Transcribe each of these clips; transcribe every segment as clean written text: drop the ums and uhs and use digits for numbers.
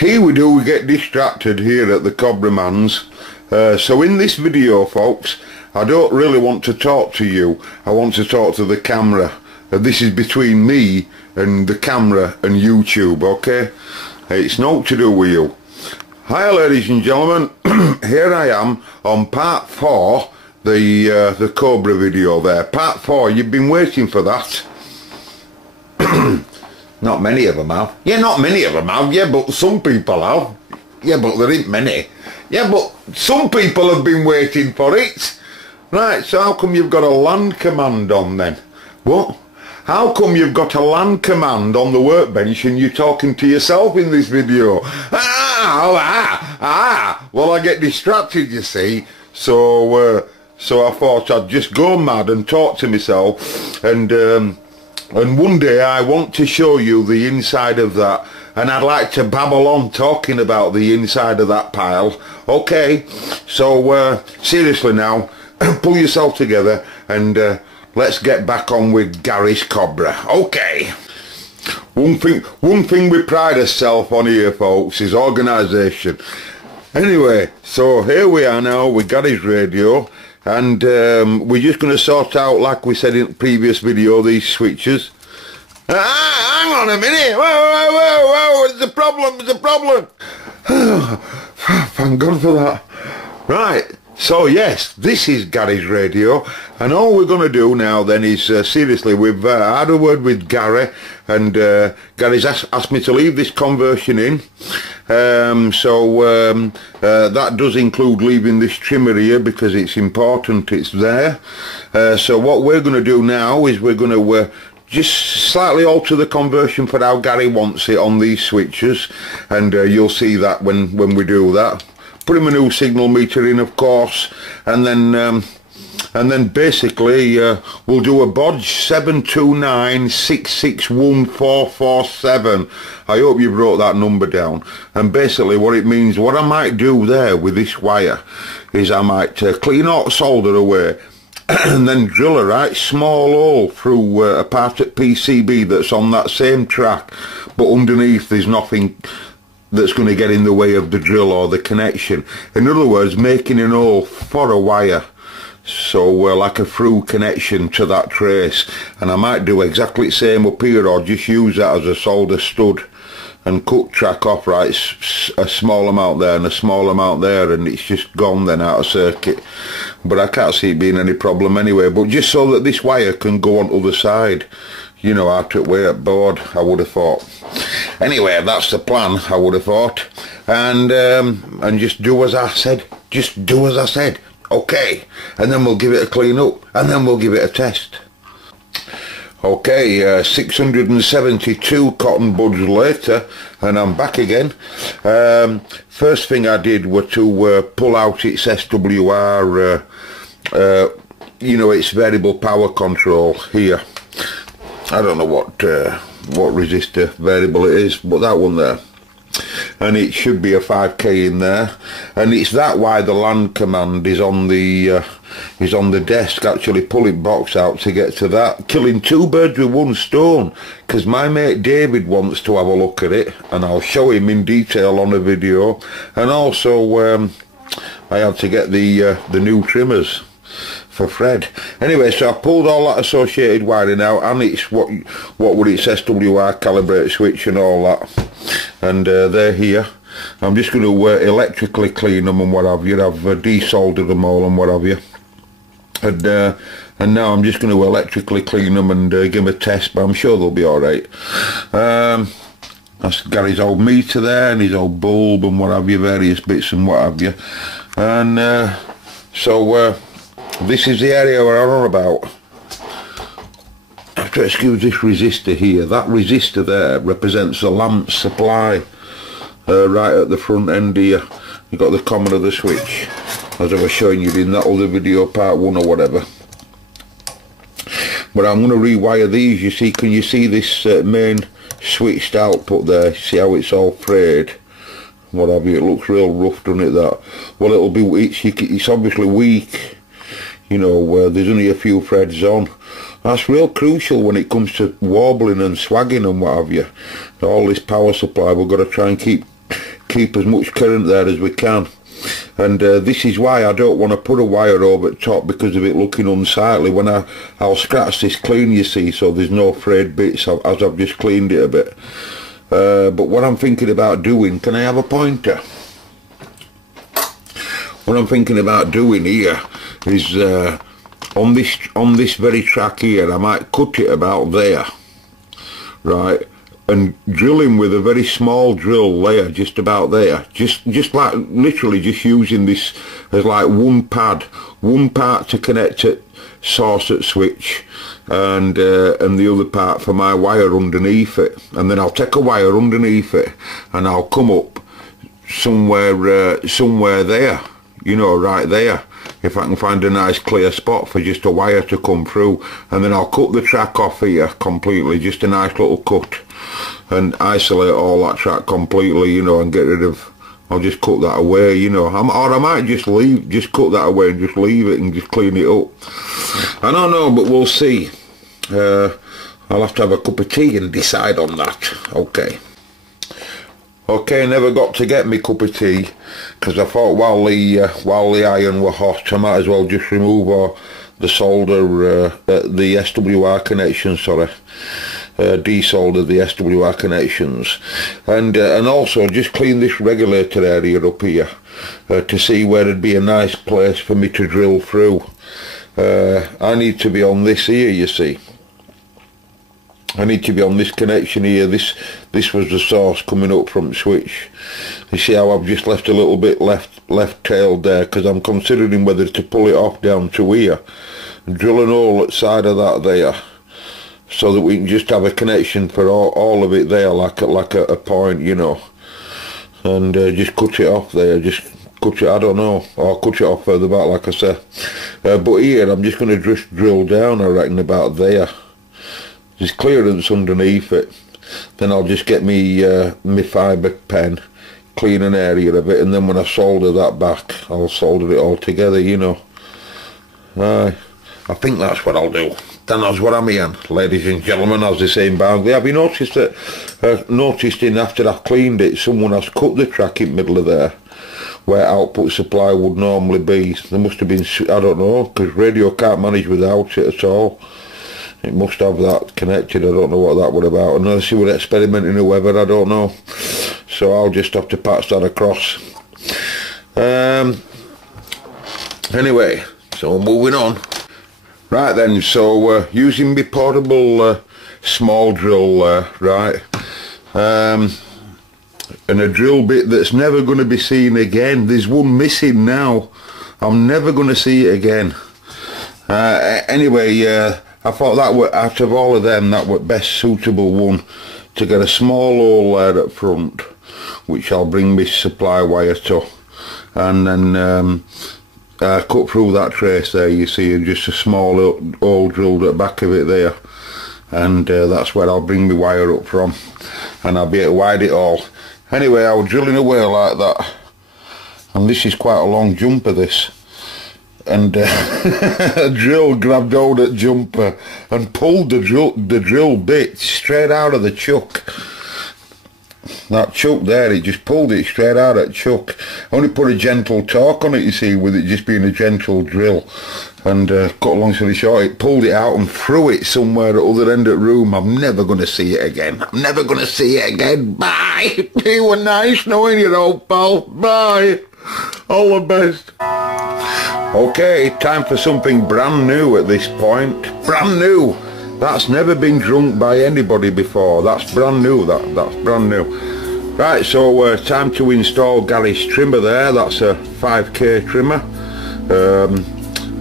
here we get distracted here at the Coby Man's. So in this video, folks, I don't really want to talk to you. I want to talk to the camera. This is between me and the camera and YouTube, okay? It's not to do with you. Hi, ladies and gentlemen. Here I am on part 4, the Cobra video there. Part 4, you've been waiting for that. Not many of them have. Yeah, not many of them have. Yeah, but some people have. Yeah, but there ain't many. Yeah, but some people have been waiting for it. Right, so how come you've got a land command on then? What? How come you've got a land command on the workbench and you're talking to yourself in this video? Well, I get distracted, you see. So I thought I'd just go mad and talk to myself. And one day I want to show you the inside of that. And I'd like to babble on talking about the inside of that pile. Okay, so seriously now, pull yourself together and let's get back on with Gary's Cobra. Okay. One thing we pride ourselves on here, folks, is organisation. Anyway, so here we are now with Gary's radio. And we're just going to sort out, like we said in the previous video, these switches. Hang on a minute. Whoa, there's a problem. Thank God for that. Right, so yes, this is Gary's radio, and all we're going to do now then is, seriously, we've had a word with Gary, and Gary's asked me to leave this conversion in. That does include leaving this trimmer here because it's important, it's there. So what we're going to do now is we're going to just slightly alter the conversion for how Gary wants it on these switches, and you'll see that when we do that. Put him a new signal meter in, of course, and then basically we'll do a bodge 729661447. I hope you wrote that number down. And basically what it means, what I might do there with this wire is I might clean all the solder away and then drill a right small hole through a part of PCB that's on that same track, but underneath there's nothing that's going to get in the way of the drill or the connection. In other words, making an hole for a wire. So like a through connection to that trace, and I might do exactly the same up here, or just use that as a solder stud and cut track off, right, a small amount there and a small amount there, and it's just gone then out of circuit. But I can't see it being any problem anyway, but just so that this wire can go on the other side, you know, out of way at board, I would have thought. Anyway, that's the plan, I would have thought. And just do as I said. Just do as I said. Okay, and then we'll give it a clean up, and then we'll give it a test. Okay, 672 cotton buds later, and I'm back again. First thing I did was to pull out its SWR, you know, its variable power control here. I don't know what resistor variable it is, but that one there. And it should be a 5k in there, and it's that why the land command is on the desk. Actually pulling box out to get to that, killing two birds with one stone, because my mate David wants to have a look at it, and I'll show him in detail on a video. And also I had to get the new trimmers for Fred. Anyway, so I pulled all that associated wiring out, and it's what would it SWR calibrate switch and all that, and they're here. I'm just going to electrically clean them and what have you. I've desoldered them all and what have you, and now I'm just going to electrically clean them and give them a test, but I'm sure they'll be alright. That's Gary's old meter there, and his old bulb and what have you, various bits and what have you. And this is the area where I'm on about. I have to excuse this resistor here. That resistor there represents the lamp supply, right at the front end here. You've got the common of the switch, as I was showing you in that other video, part 1 or whatever. But I'm going to rewire these. You see, can you see this main switched output there? See how it's all frayed? What have you? It looks real rough, doesn't it? That. Well, it'll be. It's obviously weak. You know, there's only a few threads on. That's real crucial when it comes to warbling and swagging and what have you. All this power supply, we've got to try and keep keep as much current there as we can. And this is why I don't want to put a wire over the top, because of it looking unsightly. When I'll scratch this clean, you see, so there's no frayed bits as I've just cleaned it a bit. But what I'm thinking about doing, can I have a pointer? What I'm thinking about doing here is on this very track here, I might cut it about there, right, and drilling with a very small drill layer just about there, just like literally just using this as like one part to connect it source at switch, and the other part for my wire underneath it. And then I'll take a wire underneath it and I'll come up somewhere there, you know, right there, if I can find a nice clear spot for just a wire to come through. And then I'll cut the track off here completely, just a nice little cut, and isolate all that track completely, you know, and get rid of, I'll just cut that away, you know, or I might just cut that away and just leave it and just clean it up. I don't know, but we'll see. I'll have to have a cup of tea and decide on that. Okay, never got to get me cup of tea, because I thought while the iron were hot, I might as well just remove the solder, the SWR connection, desolder the SWR connections, and also just clean this regulator area up here to see where it'd be a nice place for me to drill through. I need to be on this here, you see. I need to be on this connection here. This was the source coming up from switch. You see how I've just left a little bit left tailed there, because I'm considering whether to pull it off down to here and drill an hole at the side of that there, so that we can just have a connection for all of it there, like a point, you know, and just cut it off there, just cut it, I don't know, or cut it off further back, like I said. But here I'm just going to just drill down, I reckon, about there. There's clearance underneath it. Then I'll just get me fibre pen, clean an area of it, and then when I solder that back, I'll solder it all together, you know. I think that's what I'll do. Then that's what I'm here, ladies and gentlemen, as they say in Barnsley. Have you noticed that, after I've cleaned it, someone has cut the track in the middle of there, where output supply would normally be? There must have been, I don't know, because radio can't manage without it at all. It must have that connected. I don't know what that was about, unless he was experimenting or whatever, I don't know. So I'll just have to patch that across. Anyway, so moving on. Right then, so using my portable small drill, right, and a drill bit that's never going to be seen again. There's one missing now. I'm never going to see it again. Anyway, I thought that were, out of all of them, that were best suitable one to get a small hole there at front, which I'll bring my supply wire to, and then cut through that trace there, you see, and just a small hole drilled at the back of it there, and that's where I'll bring my wire up from, and I'll be able to wide it all. Anyway, I was drilling away like that, and this is quite a long jumper, this, and a drill grabbed hold at jumper and pulled the drill bit straight out of the chuck. That chuck there, it just pulled it straight out of the chuck. Only put a gentle torque on it, you see, with it just being a gentle drill. And cut a long story short, it pulled it out and threw it somewhere at the other end of the room. I'm never going to see it again. I'm never going to see it again. Bye. You were nice knowing you, old pal. Bye. All the best. Okay, time for something brand new at this point. Brand new. That's never been drunk by anybody before. That's brand new. That's brand new. Right, so time to install Gary's trimmer there. That's a 5K trimmer,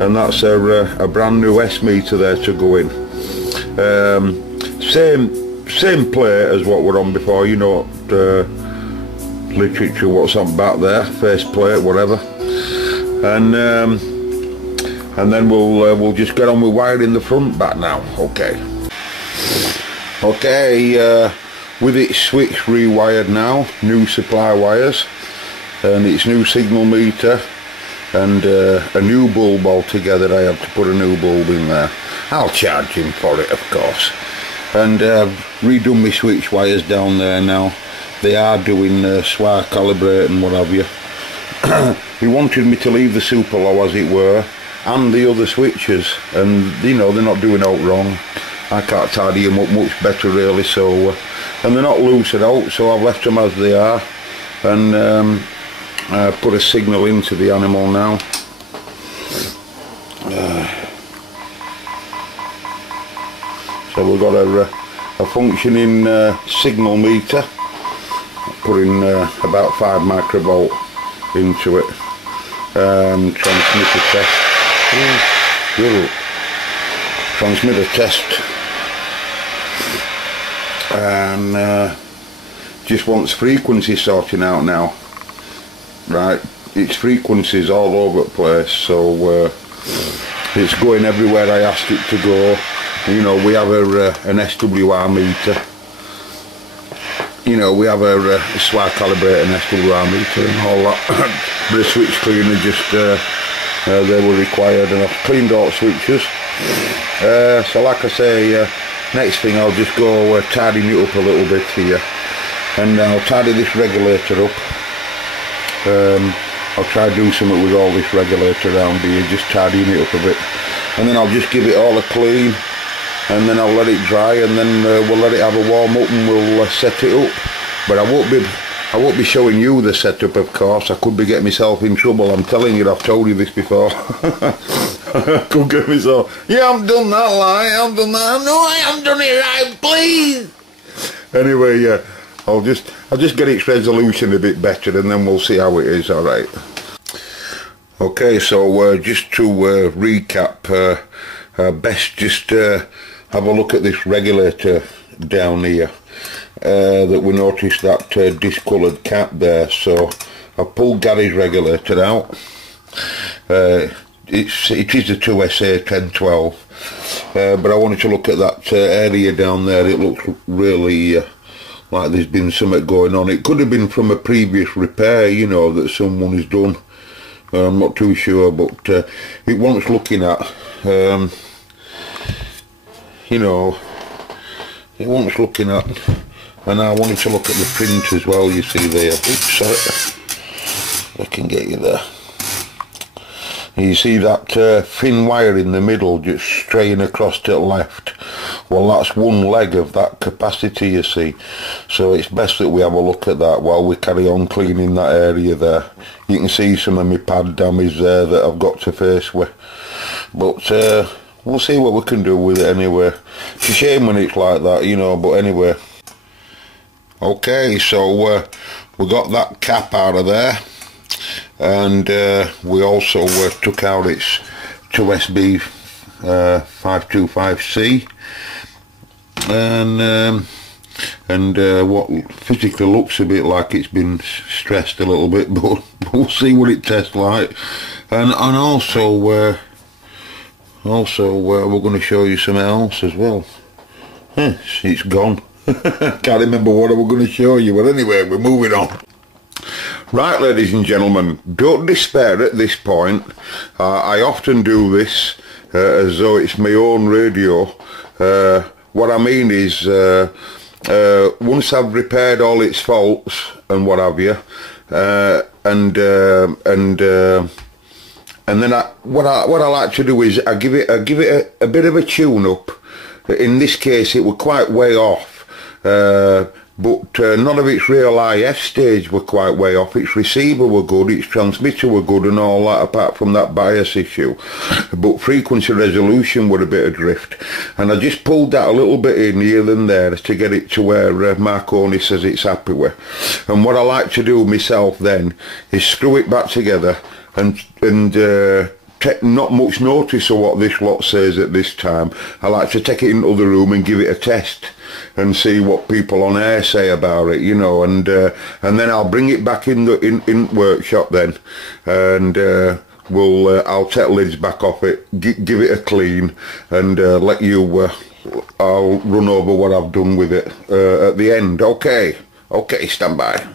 and that's a brand new S meter there to go in. Same plate as what we're on before. You know, literature, what's on back there, face plate, whatever. And then we'll just get on with wiring the front back now. Okay, with its switch rewired now, new supply wires, and its new signal meter, and a new bulb altogether. I have to put a new bulb in there. I'll charge him for it, of course. And redone my switch wires down there now. they are doing swire calibrate and what have you. He wanted me to leave the super low as it were, and the other switches, and you know, they're not doing out wrong. I can't tidy them up much better really, so and they're not loosened out, so I've left them as they are, and put a signal into the animal now. So we've got a functioning signal meter, putting about 5 microvolt into it. Transmitter test. Transmitter test. And just wants frequency sorting out now. Right, its frequencies all over the place, so it's going everywhere I asked it to go. You know, we have an SWR meter. You know, we have a swire calibrate and SWR meter and all that. But the switch cleaner just they were required, and I've cleaned all the switches. So like I say, next thing I'll just go tidying it up a little bit here, and I'll tidy this regulator up. I'll try to do something with all this regulator around here, just tidying it up a bit, and then I'll just give it all a clean, and then I'll let it dry, and then we'll let it have a warm up, and we'll set it up. But I won't be showing you the setup, of course. I could be getting myself in trouble. I'm telling you, I've told you this before. I could get myself. You haven't done that, like, I haven't done that. No, I haven't done it right, please. Anyway, yeah, I'll just get its resolution a bit better, and then we'll see how it is. All right. Okay, so just to recap, best just have a look at this regulator down here. That we noticed that discoloured cap there, so I pulled Gary's regulator out. It is a 2SA1012, but I wanted to look at that area down there. It looks really like there's been something going on. It could have been from a previous repair, you know, that someone has done. I'm not too sure, but it wants looking at. You know, it wants looking at. And I wanted to look at the print as well, you see there. Oops, sorry. I can get you there. And you see that thin wire in the middle just straying across to the left. Well, that's one leg of that capacitor, you see. So it's best that we have a look at that while we carry on cleaning that area there. You can see some of my pad damage there that I've got to face with. But we'll see what we can do with it anyway. It's a shame when it's like that, you know, but anyway. Okay, so we got that cap out of there, and we also took out its 2SB 525C, and what physically looks a bit like it's been stressed a little bit, but we'll see what it tests like. And also we're going to show you something else as well. It's gone. Can't remember what I was going to show you, but anyway, we're moving on. Right, ladies and gentlemen, don't despair at this point. I often do this as though it's my own radio. What I mean is, once I've repaired all its faults and what have you, and then what I like to do is I give it a bit of a tune up. In this case, it was quite way off. But none of its real IF stage were quite way off. Its receiver were good, its transmitter were good and all that, apart from that bias issue. But frequency resolution were a bit adrift, and I just pulled that a little bit in here and there to get it to where Marconi says it's happy with. And what I like to do myself then is screw it back together and take not much notice of what this lot says at this time. I like to take it into the room and give it a test and see what people on air say about it, you know, and then I'll bring it back in the workshop then, and I'll take lids back off it, give it a clean, and let you. I'll run over what I've done with it at the end. Okay, stand by.